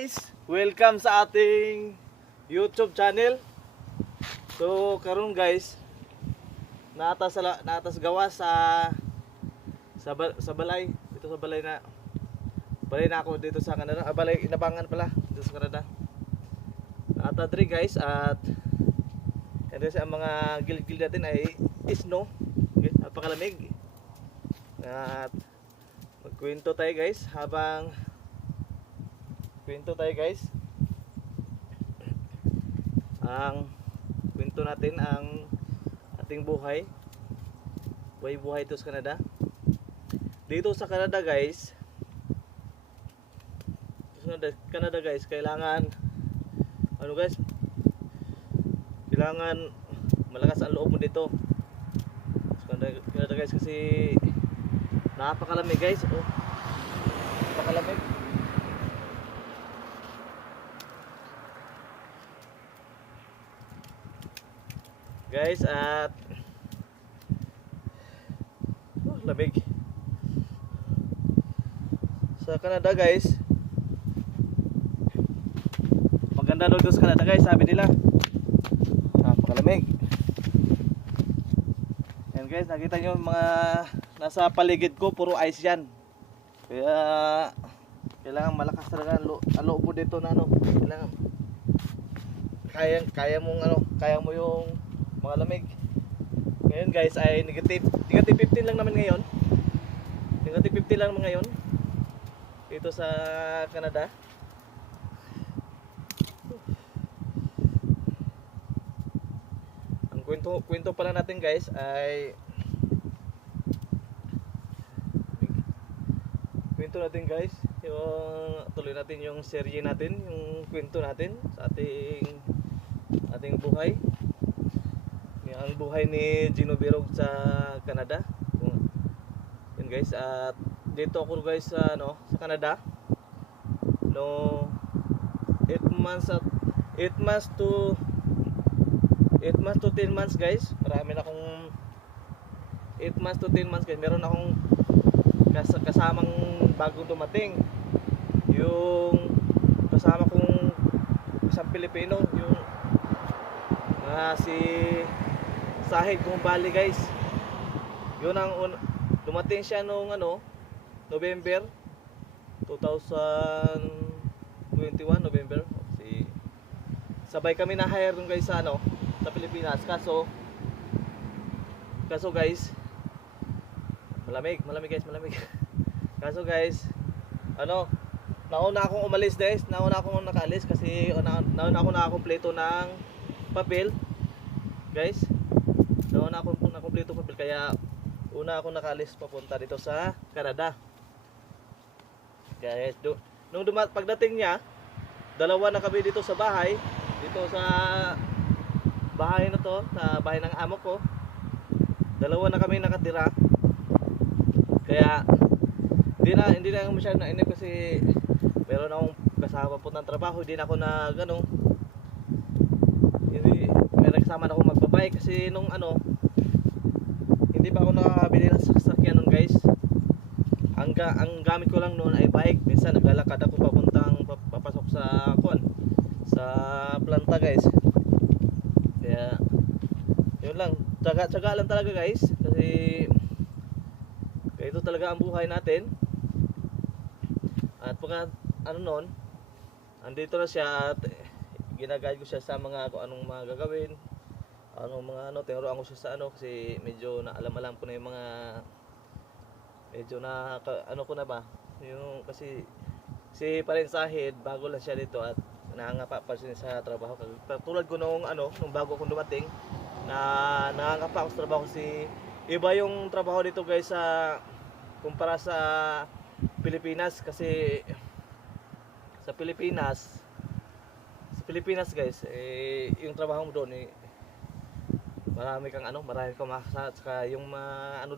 Guys, welcome sa ating YouTube channel. So karon guys, naatas gawa sa balay dito sa balay na ako dito sa Canada. Balay Inabangan pala dito sa Canada. Ata diri guys at kasi ang mga gilid-gilid natin ay snow. Okay, napakalamig. At magkwento tayo guys ang kwento natin ang ating buhay dito sa Canada. Dito sa Canada guys, kailangan kailangan malakas ang loob mo dito sa Canada guys, kasi napakalamig guys. Napakalamig. Guys, at lamig sa Canada guys. Maganda daw sa Canada guys, sabi nila. Napakalamig. And guys, nakita nyo mga nasa paligid ko, puro ice yan. Kaya kailangan malakas talaga ang loob mo dito na kailangan kaya mo yung mga lamig. Ngayon guys ay negative 15 lang naman ngayon. Negative 15 lang naman ngayon dito sa Canada. Ang kwento pala natin guys ay yung tuloy natin yung serye natin, yung kwento natin sa ating buhay. Ang buhay ni Gino Birog sa Canada. Yun guys, at dito ako guys sa Canada. No 8 months to 10 months guys. Marami na akong 8 months to 10 months guys. Meron akong kasamang bagong dumating. Yung kasama kong isang Pilipino, yung si Sahid kong Bali guys. Yun ang dumating siya nung November 2021 November. Sabay kami na hire dun guys sa Pilipinas. Kaso guys, malamig guys. Kaso guys, nauna akong umalis guys. Nauna akong nakaalis kasi nauna ako nakakumpleto ng papel guys. Nauna ako nakumpleto papel, kaya una ako nakaalis papunta dito sa Canada. Guys, pagdating niya, dalawa na kami dito sa bahay. Dito sa bahay na to, sa bahay ng amo ko. Dalawa na kami nakatira. Kaya hindi na ako masyadong nainip kasi meron akong kasama po ng trabaho. Hindi na ako may kasama na ako magbabike kasi nung hindi pa ako nakakabili ng sasakyan nun guys. Ang gamit ko lang noon ay bike. Minsan naglalakad ako papasok sa planta guys. Kaya yun lang, tsaga lang talaga guys, kasi ito talaga ang buhay natin. At pag andito na siya at ginaguide ko siya sa mga kung anong mga gagawin, tinuruan ko siya sa kasi medyo alam ko na yung mga medyo ko na ba yung, kasi si Sahid bago lang siya dito at nangangapa pa siya sa trabaho. Tulad ko nung bago akong dumating na nangangapa ako sa trabaho, kasi iba yung trabaho dito guys kumpara sa Pilipinas. Kasi sa Pilipinas guys, yung trabaho mo doon marami kang makakasama, saka yung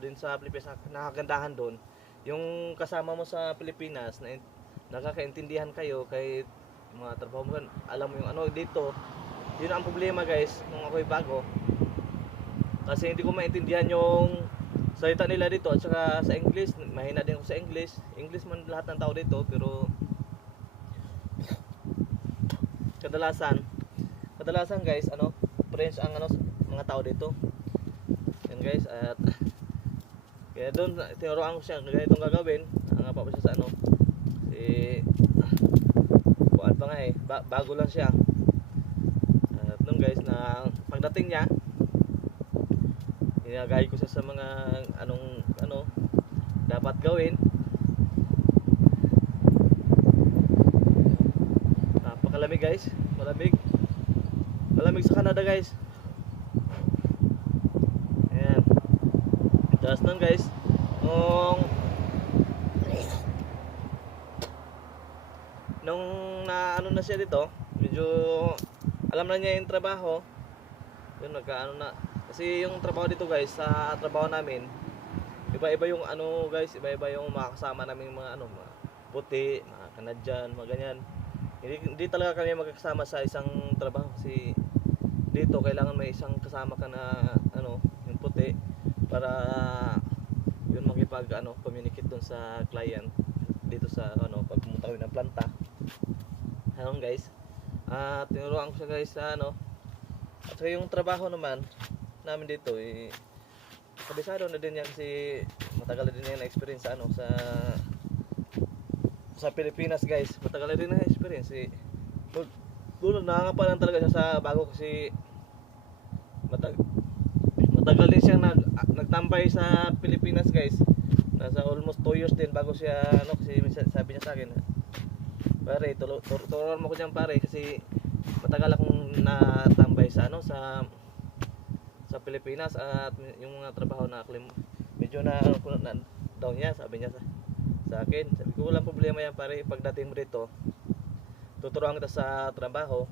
din sa Pilipinas nakagandahan doon. Yung kasama mo sa Pilipinas na nakakaintindihan kayo kay mga trabaho mo, alam mo yung dito. Yun ang problema guys nung ako'y bago, kasi hindi ko maintindihan yung salita nila dito, at saka sa English, mahina din ako sa English man lahat ng tao dito, pero kadalasan guys, ano, friends ang ano mga tao dito. Yan guys, at kaya doon tinuruan ko siya ganitong gagawin. Nga pa siya sa ano, si kuan pa nga eh, bago lang siya. At noon guys, na pagdating niya, ginagay ko siya sa mga ano dapat gawin. Napakalamig guys, malamig sa Canada guys. Ayan. Tapos nun guys, nung na ano na siya dito, medyo alam na niya yung trabaho. Yun, nagkaano na. Kasi yung trabaho dito guys, sa trabaho namin, iba-iba yung ano guys, iba-iba yung mga kasama namin mga ano, mga puti, mga Canadian, mga ganyan. Hindi talaga kami magkasama sa isang trabaho kasi dito kailangan may isang kasama ka na ano, yung puti para yun makipag ano, communicate dun sa client dito sa ano, pag pumunta kami ng planta. Ayun guys. At tinuruan ko siya guys sa ano. At saka yung trabaho naman namin dito eh, kabisado na din yan kasi matagal na din yan na experience sa ano, sa Pilipinas guys. Matagal na din na experience eh. Doon nangangapalan talaga siya sa bago kasi matagal din siyang nagtambay sa Pilipinas guys. Nasa almost 2 years din bago siya ano, kasi sabi niya sa akin, pare, turuan mo ko diyan pare kasi matagal akong natambay sa ano, sa Pilipinas at yung mga trabaho na medyo na ano na daw niya, sabi niya sa akin. Sabi ko walang problema yan pare, pagdating mo dito tuturuan kita sa trabaho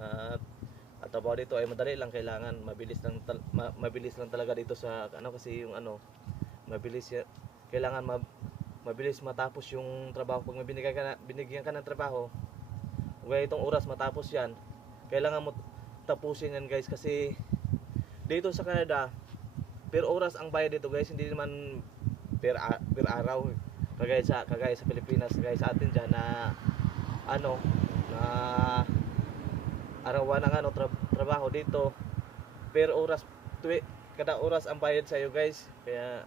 at trabaho dito ay madali lang, kailangan mabilis lang talaga dito sa ano, kasi yung ano kailangan mabilis matapos yung trabaho. Pag binigyan ka ng trabaho, kaya itong oras matapos yan, kailangan mo tapusin yan guys, kasi dito sa Canada per oras ang bayad dito guys, hindi naman per araw kagaya sa Pilipinas, kagaya sa atin dyan na ano na arawan ng ano trabaho. Dito per oras, kada oras ang bayad sa iyo guys. Kaya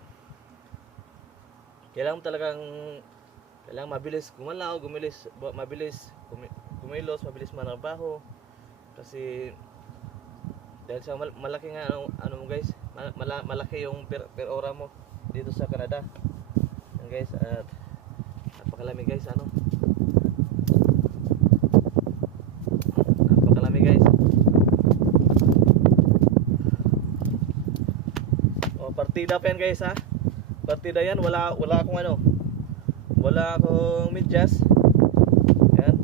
kailangan mabilis gumalaw, kumilos, mabilis manarbaho, kasi dahil sa malaki nga ano mo guys, malaki yung per ora mo dito sa Canada. Yan guys, at napakalamig guys, ano, napakalamig guys. Partida pa yan guys ha, partida yan. Wala akong medyas. Yan.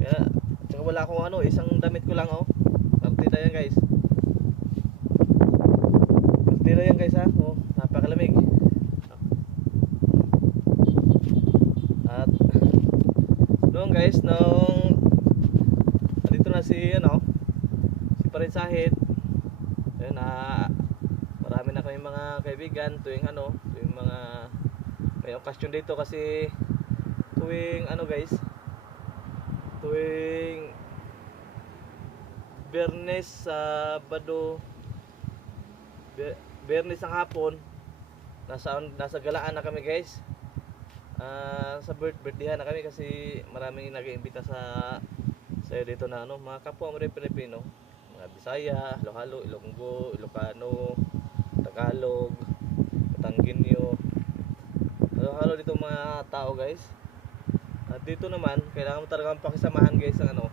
Kaya tsaka wala akong ano, isang damit ko lang oh. Partida yan guys. Partida yan guys ha. Oh, napakalamig. At noong guys, dito na si Parin Sahid. Ayun na, marami na kami mga kaibigan tuwing mga may okasyon dito, kasi tuwing tuwing Biyernes, Sabado, Biyernes ng hapon, nasa galaan na kami guys. Sa birthday na kami, kasi maraming nag-iimbita sa dito na mga kapwa mo rin Pilipino, mga Bisaya, Halo-halo, Ilonggo, Ilocano, Tagalog, Batanggenyo, halo-halo dito mga tao guys. At dito naman kailangan mo talagang pakisamahan guys ang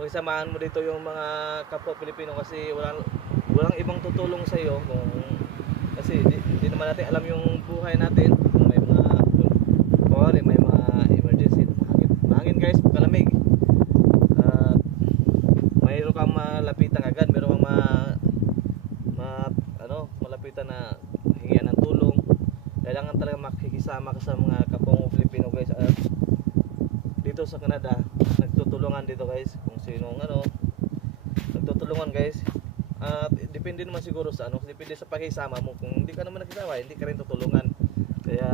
pakisamahan mo dito yung mga kapwa Pilipino, kasi walang ibang tutulong sa iyo kasi hindi naman natin alam yung buhay natin. Kung may mga emergency, mahangin guys, kalamig, mayroon kang malapitan agad, mayroon kang malapitan na hingian ng tulong. Kailangan talaga makikisama ka sa mga kapwa Pilipino guys. At dito sa Canada nagtutulungan dito guys, kung sinong nagtutulungan guys. At depende naman siguro sa depende sa pakisama mo. Kung hindi ka naman nakisama, hindi ka rin tutulungan. Kaya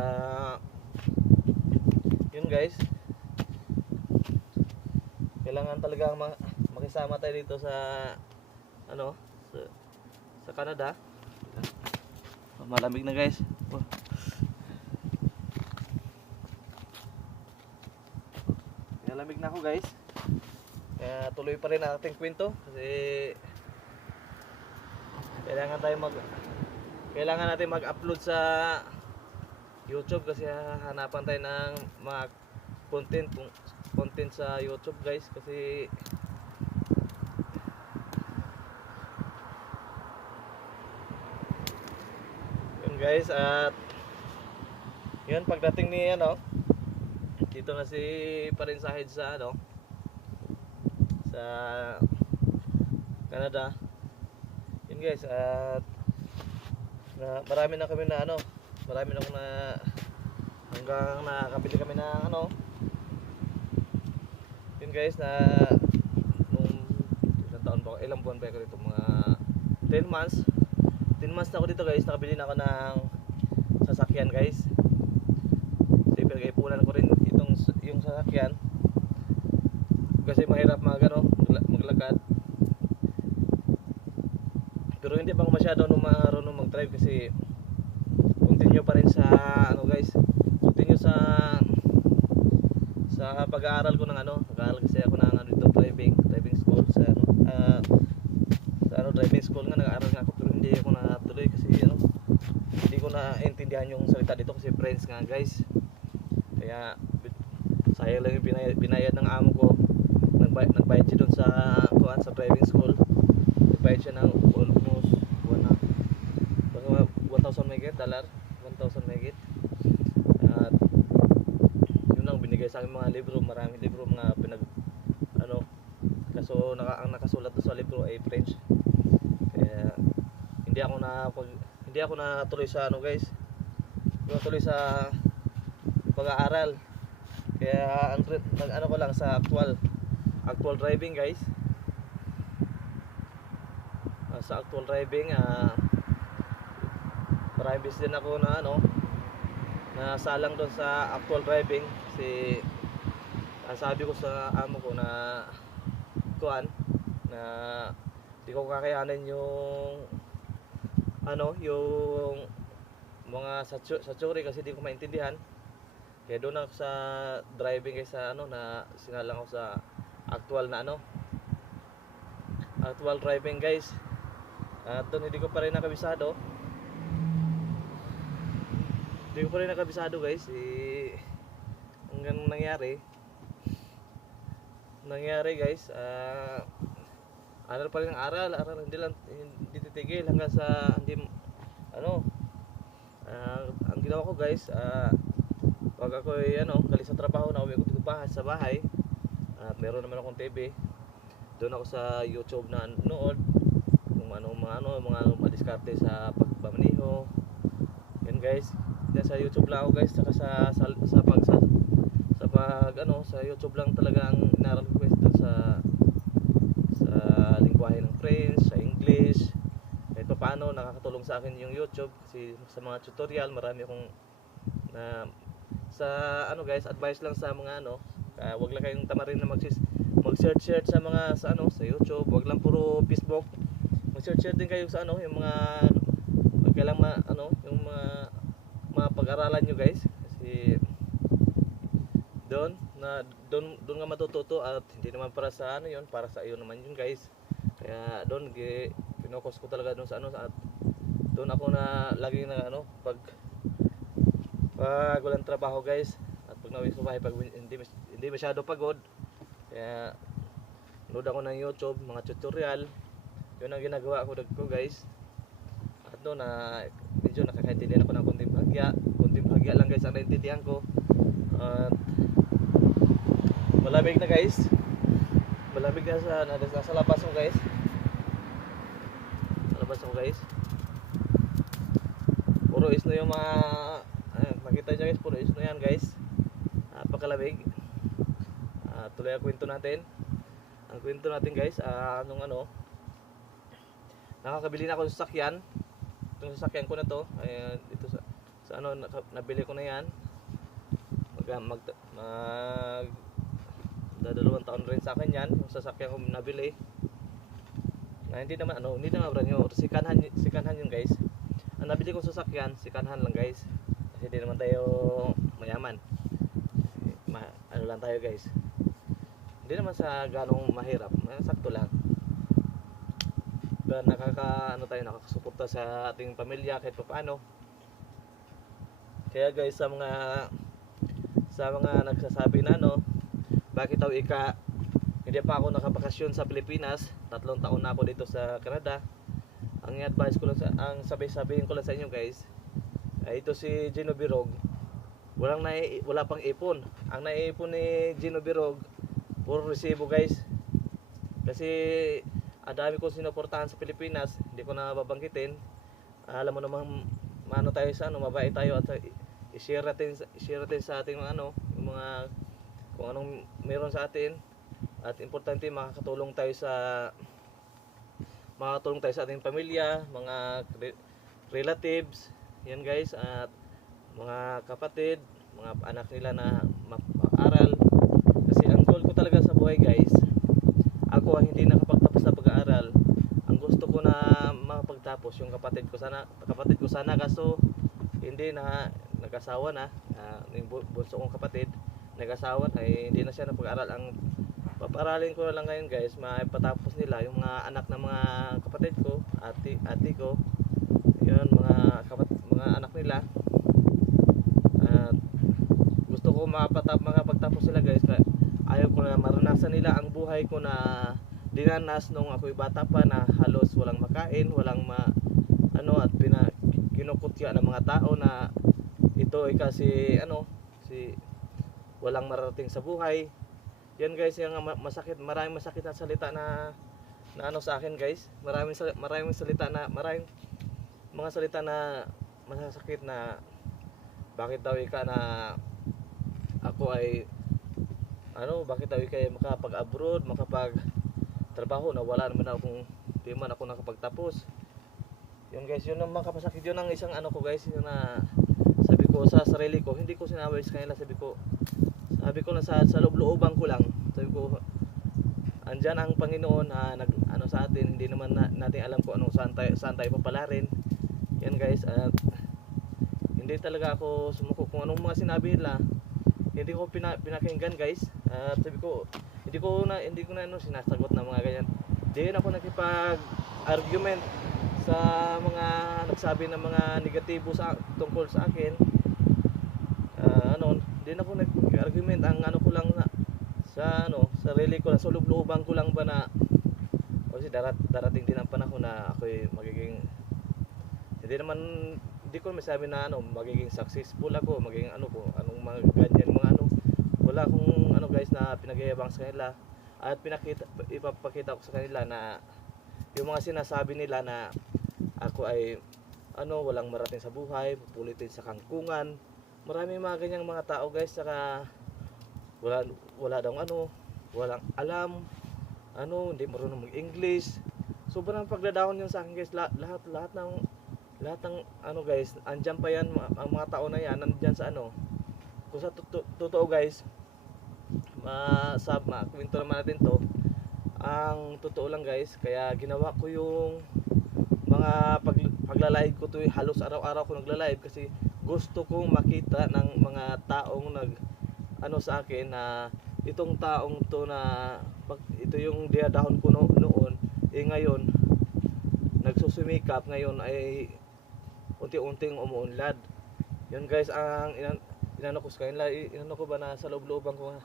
yun guys, kailangan talagang makisama tayo dito sa ano, sa Canada. Malamig na guys. Oh. Malamig na ako guys. Kaya tuloy pa rin ang ating kwento kasi kailangan natin mag-upload sa YouTube kasi hanapan tayo ng mga content sa YouTube guys kasi yun guys. At yun, pagdating ni dito na si Parin Sahid sa sa Canada. Yun guys, at marami na kami na marami na akong hanggang nakabili kami ng yun guys, na nung ilang taon ba, ilang buwan ba ako dito, mga 10 months na ako dito guys. Nakabili na ako ng sasakyan guys. So pinag-ipunan ko rin yung sasakyan kasi mahirap maglakad. Pero hindi pa ako masyado marunong mag-drive kasi continue pa rin sa guys, continue sa pag-aaral ko ng nag-aaral kasi ako ng dito driving school sa driving school nga, nag-aaral nga ako pero hindi ako natuloy kasi hindi ko naintindihan yung salita dito kasi French nga guys. Kaya sayang lang yung binayad ng amo ko. Nagbayad siya doon sa driving school. Nagbayad siya ng almost 1,000 megit $1,000 megit. At yun lang binigay sa akin mga libro, maraming libro, mga kaso ang nakasulat sa libro ay French. Kaya hindi ako natuloy sa guys. Hindi ako natuloy sa pag-aaral. Kaya ko lang sa actual driving guys. Sa actual driving maraming beses din ako na nasalang doon sa actual driving kasi sabi ko sa amo ko na hindi ko kakayanin yung yung mga satsuri kasi hindi ko maintindihan. Kaya doon ako sa driving guys, sa na sinalang ako sa actual na actual driving guys. At doon hindi ko pa rin nakabisado guys. Hanggang nangyari guys, aral pa rin ang aral, hindi titigil hanggang sa ang ginawa ko guys, pag ako galing sa trabaho na uwi ko dito sa bahay at meron naman akong TV, doon ako sa YouTube na nood kung mga diskarte sa pagmamaneho. Yan guys, sa YouTube lang ako guys, saka sa YouTube lang talaga ang inaral ko guys, doon sa lingwahe ng French, sa English. Kahit paano nakakatulong sa akin yung YouTube kasi sa mga tutorial marami akong guys, advice lang sa mga wag lang kayong tamarin na mag-search sa mga sa YouTube, wag lang puro Facebook. Mag-search din kayo sa yung mga kailangan yung mga pag-aralan nyo guys kasi doon nga matututo at hindi naman para sa yun, para sa iyo naman yun guys. Kaya doon pinokos ko talaga doon sa at doon ako na lagi na pag walang trabaho guys at pag nauwi sa bahay, pag hindi masyado pagod, kaya nood ako ng YouTube, mga tutorial. Yun ang ginagawa ko guys. At doon medyo nakakaintindihan ako ng konting bahagya lang guys ang naintindihan ko. At malamig na guys, malamig na nasa labas ko guys. Sa labas ko guys, puro isno yung mga makita nyo guys, puro isno yan guys. Napakalamig. Tuloy ang kwento natin. Ang kwento natin guys, nakakabili na ako ng sasakyan. Itong sasakyan ko na to, dito nabili ko na yan. Dalawang taon rin sa akin yan, yung sasakyan ko nabili. Na hindi naman brand new, sikanhan yun guys. Ang nabili kong sasakyan, sikanhan lang guys. Kasi hindi naman tayo mayaman. Ano lang tayo guys. Hindi naman sa ganong mahirap, sakto lang. Pero nakakasuporta sa ating pamilya kahit paano. Kaya guys, sa mga nagsasabi na bakit daw hindi pa ako nakabakasyon sa Pilipinas, 3 taon na ako dito sa Canada. Ang advice ko lang ang sabihin ko lang sa inyo guys, ay ito si Gino Birog, wala pang ipon. Ang naiipon ni Gino Birog, puro resibo guys. Kasi ang dami kong sinuportahan sa Pilipinas, hindi ko na babanggitin. Alam mo naman, tayo sa mabait tayo at i-share natin sa ating yung mga kung anong meron sa atin. At importante makatulong tayo sa ating pamilya, mga relatives, yan guys, at mga kapatid, mga anak nila na mag-aral. Kasi ang goal ko talaga sa buhay guys, ako hindi nakapagtapos sa pag-aaral. Ang gusto ko na makapagtapos yung kapatid ko sana kaso hindi na nag-asawa na. Yung bunso kong kapatid nag-asawa na, hindi na siya napag-aral. Ang paparalin ko na lang ngayon guys, maipatapos nila yung mga anak ng mga kapatid ko, ate ko, yun, mga anak nila. At gusto ko makapagtapos sila guys. Ayaw ko na maranasan nila ang buhay ko na dinanas nung ako'y bata pa, na halos walang makain, walang at kinukutya ng mga tao na ito ay kasi walang mararating sa buhay. Yan guys, yung maraming masakit na salita na sa akin guys. Maraming mga salita na masasakit, na bakit daw na ako ay bakit daw makapag-abroad, makapag-trabaho na wala naman di man ako nakapagtapos. Yun guys, yun ang makapasakit. Yun ang isang ko guys, yun na sabi ko sa sarili ko, hindi ko sinabi sa kanila. Sabi ko na sa loob-looban ko lang, sabi ko, andyan ang Panginoon na sa atin. Hindi naman natin alam kung saan tayo papalarin. Yan guys, at hindi talaga ako sumuko kung anong mga sinabi nila. Hindi ko pinakinggan guys. At sabi ko, hindi ko na sinasagot na mga ganyan. Hindi ako nakipag-argument sa mga nagsabi ng mga negatibo tungkol sa akin. Hindi na ako nag-argument. Ang ko lang na sa sarili ko, sa loob-looban ko lang ba na kasi darating din ang panahon na ako'y magiging hindi ko masabi na magiging successful ako, magiging anong mga ganyan mga wala akong guys na pinagyayabang sa kanila. At ipapakita ko sa kanila na yung mga sinasabi nila na ako ay walang marating sa buhay, pupulitin sa kangkungan. Maraming mga ganyang mga tao guys, saka wala daw walang alam, hindi marunong mag-English. Sobrang pagdadahon yun sa akin guys. Lahat ng guys, andyan pa yan, ang mga tao na yan, andyan sa kung sa totoo guys, kwento naman natin to. Ang totoo lang guys, kaya ginawa ko yung mga pagla-live ko to, halos araw-araw ko nagla-live kasi gusto kong makita ng mga taong sa akin na itong taong to na ito yung dinadahon ko noon, ngayon nagsusumikap, ngayon ay unti-unting umuunlad. Yun guys, ang inano ko sa kanila, inano ko ba na sa loob-looban ko,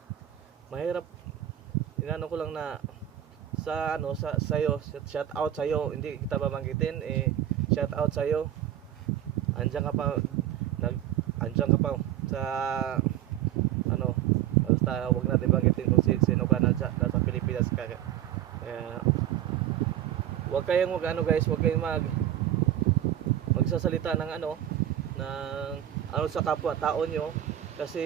mahirap, inano ko lang na sa'yo, shout out sa'yo, hindi kita babanggitin, shout out sa'yo, andyan ka pa sa basta huwag natin banggitin kung sino ka nasa Pilipinas ka. Huwag kayong guys, huwag kayong magsasalita ng sa kapwa tao nyo, kasi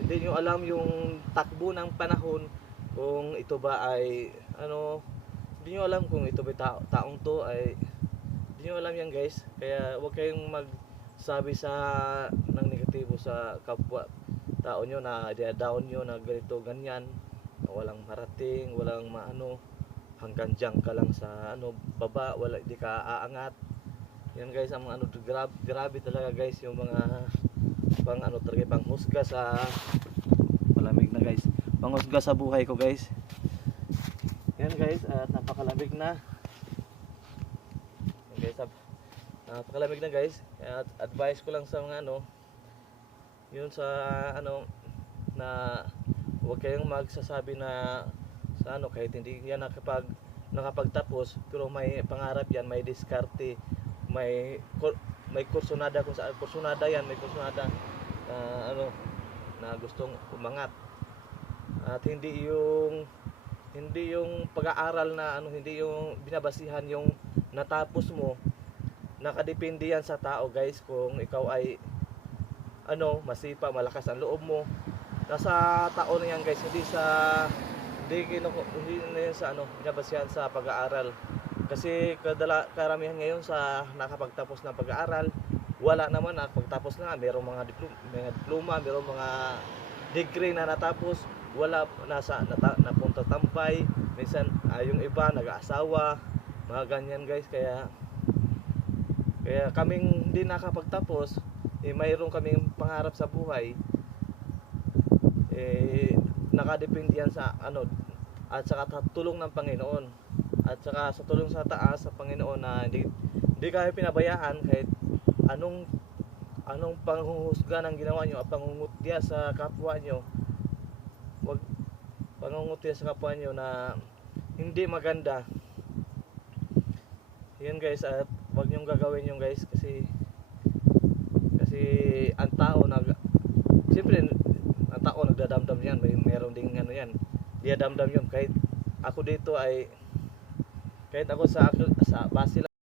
hindi nyo alam yung takbo ng panahon, kung ito ba ay hindi nyo alam kung ito ba taong to ay hindi nyo alam yan guys. Kaya huwag kayong magsabi ng negatibo sa kapwa tao nyo, na down nyo na ganito ganyan. walang marating, walang maano, hanggang diyan ka lang sa ano baba, wala di ka aangat. Yan guys ang mga ano, grabe talaga guys yung mga pang ano talaga pang husga sa malamig na guys. Panghusga sa buhay ko guys. Yan guys, at napakalamig na. Yan guys, napakalamig na guys. At advice ko lang sa mga ano, yun sa ano na huwag kayong magsasabi na sa ano kahit hindi yan nakapagtapos pero may pangarap yan, may diskarte, may kursunada kung saan kursunada yan, may kursunada na ano na gustong umangat. At hindi yung pag-aaral na ano, hindi yung binabasihan yung natapos mo. Nakadepende yan sa tao guys, kung ikaw ay ano, masipa, malakas ang loob mo. Nasa tao na yan guys, hindi na yan sa ano, binabasihan sa pag-aaral. Kasi karamihan ngayon sa nakapagtapos ng pag-aaral, wala naman nakapagtapos na, merong mga diploma, merong mga degree na natapos, wala napunta tambay, minsan yung iba nag-aasawa, mga ganyan guys. Kaya kaming hindi nakapagtapos, mayroon kaming pangarap sa buhay, nakadepende yan sa ano, at saka tulong ng Panginoon, at saka sa tulong sa taas sa Panginoon na hindi kayo pinabayaan kahit anong panghuhusga ng ginawa nyo at pangungutya sa kapwa nyo. Wag pangungutya sa kapwa nyo na hindi maganda. Yan guys, at wag nyong gagawin yung guys, kasi ang tao siyempre ang tao nagdadamdam yan, meron ding ano yan, damdam yun. Kahit ako dito ay kahit ako sa base